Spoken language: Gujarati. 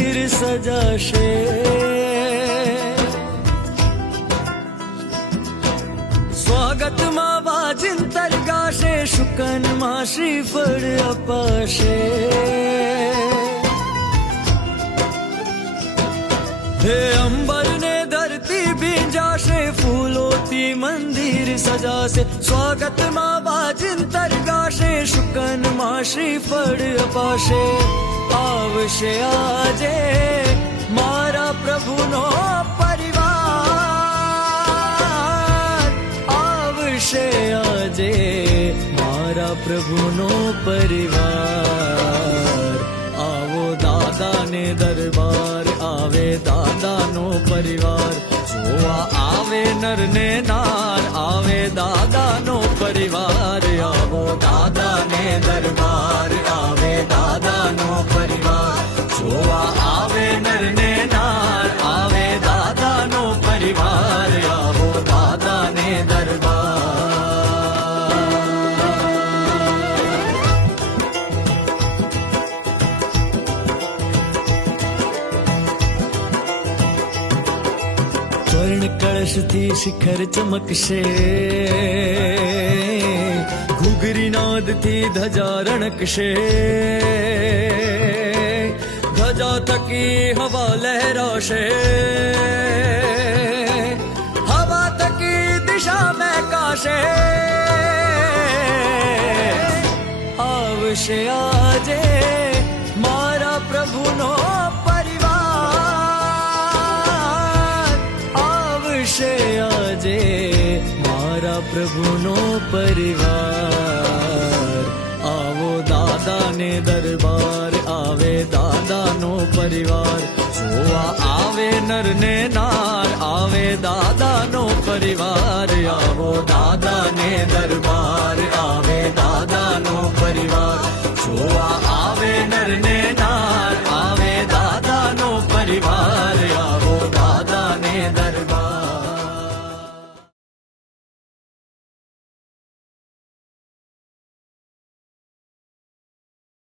મંદિર સજાશે. સ્વાગતમાં વાજિંતર ગાશે, શુકનમાં શ્રીફળ અપાશે. હે અંબર ને ધરતી ભીંજાશે, ફૂલોથી મંદિર સજાશે. સ્વાગતમાં વાજિંતર ગાશે, શુકનમાં શ્રીફળ અપાશે. આવશે આજે મારા પ્રભુનો પરિવાર, આવશે આજે મારા પ્રભુનો પરિવાર. આવો દાદાને દરબાર, આવે દાદાનો પરિવાર. જોવા આવે નર ને નાર, આવે દાદાનો પરિવાર. આવો દાદાને દરબાર, આવે દાદાનો પરિવાર. જોવા આવે નર ને નાર, આવે દાદાનો પરિવાર. આવો દાદાને દરબાર. સ્વર્ણ કળશથી શિખર ચમકશે, ઘૂઘરી નાદથી ધજા રણકશે. ધજા થકી હવા લહેરાશે, હવા થકી દિશા મહેકાશે. આવશે આજે મારા પ્રભુનો પરિવાર, આવશે આજે મારા પ્રભુનો પરિવાર. આવો દાદાને દરબાર, આવે દાદાનો પરિવાર. જોવા આવે નર ને નાર, આવે દાદાનો પરિવાર. આવો દાદાને દરબાર, આવે દાદાનો પરિવાર. જોવા આવે નર ને નાર, આવે દાદાનો પરિવાર. આવો દાદાને દરબાર.